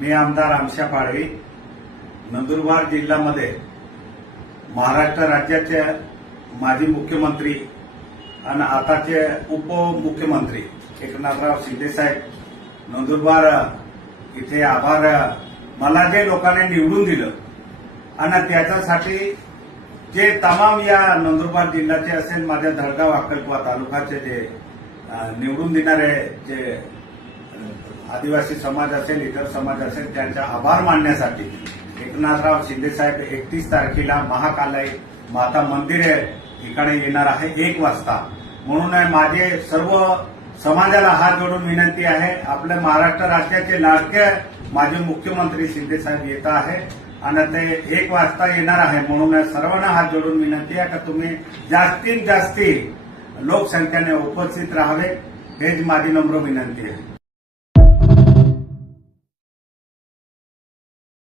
मी आमदार आमशा पाडवी, नंदुरबार जिल्ह्यामध्ये महाराष्ट्र राज्याचे माजी मुख्यमंत्री आणि आताचे उपमुख्यमंत्री एकनाथराव शिंदे साहेब नंदुरबार इथे आभार. मला जे लोकांनी निवडून दिलं आणि त्याच्यासाठी जे तमाम या नंदुरबार जिल्ह्याचे असेल, माझ्या धडगाव अक्कलकुवा तालुक्याचे जे निवडून देणारे जे आदिवासी समाज असेल, इतर समाज असेल, त्यांचा आभार मानण्यासाठी एकनाथराव शिंदे साहेब 31 तारखेला महाकालाई माता मंदिर ठिकाणी येणार आहे 1 वाजता. म्हणून माझे सर्व समाजाला हात जोडून विनंती आहे, आपल्या महाराष्ट्र राज्याचे लाडके माजी मुख्यमंत्री शिंदे साहेब येत आहे आणि ते 1 वाजता येणार आहे. म्हणून सर्वांना हात जोडून विनंती आहे की तुम्ही जास्तीत जास्त लोकसंख्येने उपस्थित राहावे, हेच माझी नम्र विनंती आहे.